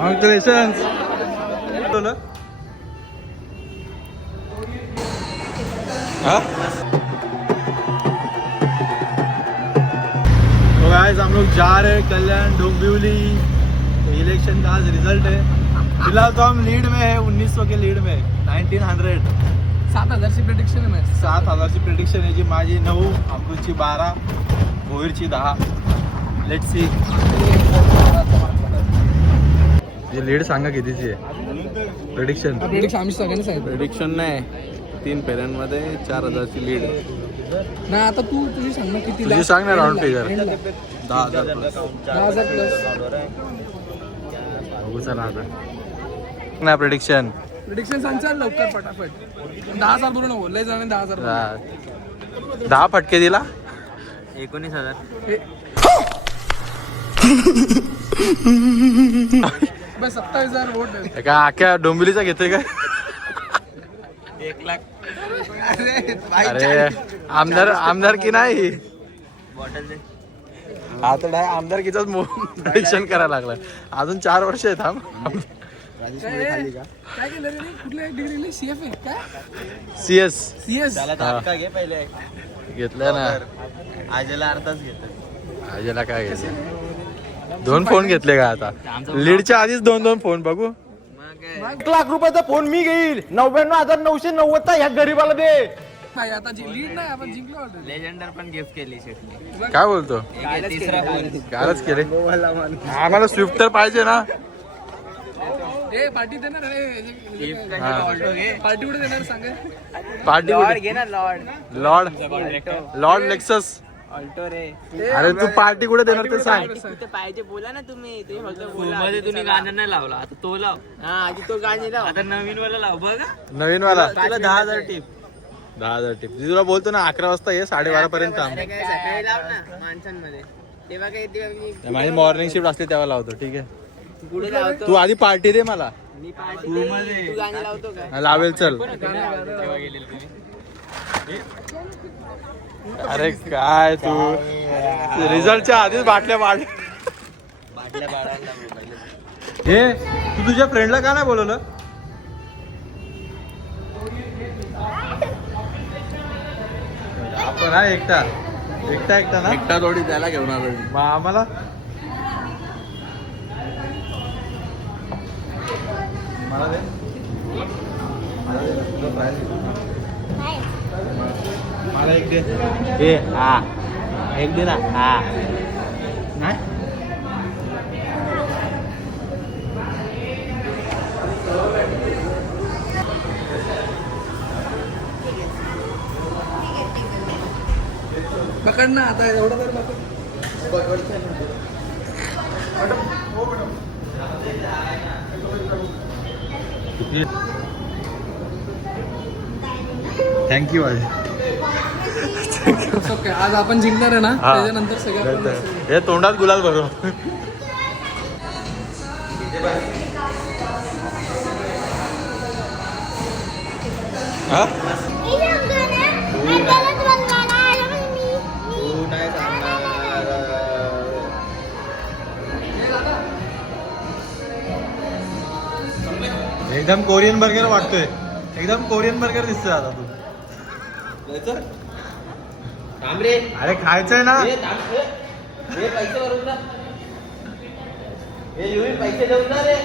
Congratulations. तो guys हम लोग जा रहे हैं कल्याण डोंबिवली. इलेक्शन का आज रिजल्ट है. फिलहाल तो हम लीड में है, 1900 के लीड में. 1900 7,000ची प्रेडिक्शन आहे. 7,000ची प्रेडिक्शन आहे. जी माझी 9, अमृतची 12, भोईरची 10. Let's see. जी लीड सांगा कितीची आहे प्रेडिक्शन. आम्ही सगळ्यांनी सांगितलं. प्रेडिक्शन नाही, 3 फेऱ्यांमध्ये 4,000ची लीड. नाही आता तू तुझी सांग ना किती. तुझी सांग ना राऊंड फिगर. 10,000 प्लस. 10,000 प्लस. बघू चला आता ना प्रेडिक्शन. प्रेडिक्शन सांग चाल लवकर फटाफट. 10,000 बोलू नको, लय जण 10,000. 10 फटके दिला. 19,000. बस 27,000 वोट आहे. का अख्ख्या डोंबिवलीचा घेतोय काय? 1,00,000. अरे आमदार की नाही. बॉटल दे. आता नाही आमदारकीचाच प्रेडिक्शन करायला लागला. अजून 4 वर्ष आहेत. काय केलं रे? कुठल्या डिग्रीला? सीएफ आहे काय? CS घे पहिले. घेतलं ना. आजेला अर्धाच घेतलं. आजीला काय घेतलं? 2 फोन घेतले का आता? लीडच्या आधीच 2 फोन. बघू. 1,00,000 रुपयाचा फोन मी घेईल. 99,990 चा ह्या गरीबाला दे. नाही आता लीड नाही, आपण जिंकलो ऑलरेडी. लेजेंडर पण गिफ्ट केली शेटने. काय बोलतो? तिसरा फोन. कालच केले. आम्हाला स्विफ्ट तर पाहिजे ना. ए पार्टी देणार रे. ऑल्टो घे. पार्टी कुठे देणार सांग. पार्टी लॉर्ड घे ना. Lord Lexus. ऑल्टो रे. अरे तू पार्टी कुठे देणार ते सांग. कुठे पाहिजे बोला ना तुम्ही. ते फक्त बोला. मध्ये तुम्ही गाणं नाही लावला, आता तो लाव. हा आधी तो गाणी लाव. आता नवीन वाला लाव बघा. नवीन वाला. तुला 10,000 टिप. 10,000 टिप. तुला बोलतो ना 11 वाजता ये, 12:30 पर्यंत थांब. सकाळी लाव ना माणसांमध्ये. तेव्हा काय माझी मॉर्निंग शिफ्ट असते तेव्हा लावतो. ठीक आहे. पुढे लावतो. तू आधी पार्टी दे मला. मी पार्टी तू गाणी लावतो का? लावेल चल. तेव्हा गेलेल तुम्ही. अरे काय तू रिझल्टच्या आधीच बाटल्या बाटल्या हे तू तुझ्या फ्रेंडला का नाही बोलवलं? आपण हा एकटा ना. एकटा थोडी त्याला घेऊन आलो. मग आम्हाला मला दे. मला एक दे. हा एक दे ना. हा नाही पकड ना आता एवढं तर पकड. थँक्यू. ओके आज आपण जिंकणार आहे ना. त्याच्यानंतर सगळं हे तोंडात गुलाल भरू. हा एकदम कोरियन बर्गर वाटतोय. एकदम कोरियन बर्गर दिसतोय आता तू. अरे खायचंय ना. पैसे भरून ना. पैसे देऊन ना रे.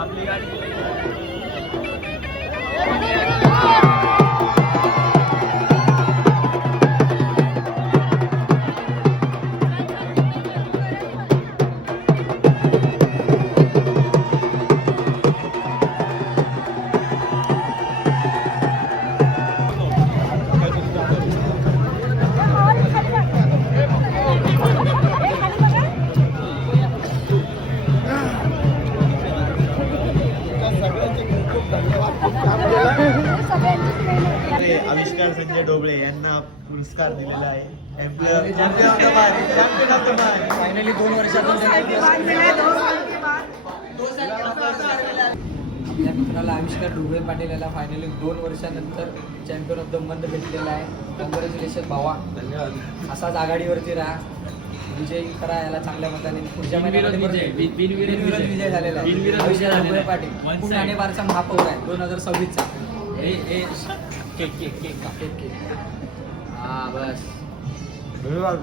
आपली गाडी. आविष्कार संजय ढोबळे यांना पुरस्कार दिलेला आहे. फायनली 2 वर्षातून कोणाला आविष्कार ढुबळे पाटील याला फायनली 2 वर्षानंतर चॅम्पियन ऑफ द मंथ भेटलेला आहे. कॉंग्रॅच्युलेशन भावा. धन्यवाद. असाच आघाडीवरती राहा. विजय करा याला चांगल्या मताने. पुढच्या महिन्यामध्ये बिनविरोध विजय झालेला आहे. आविष्कार ढुबळे पाटील पुणे आणि बारचा महापौर आहे 2026चा. केक. हा बस. धन्यवाद.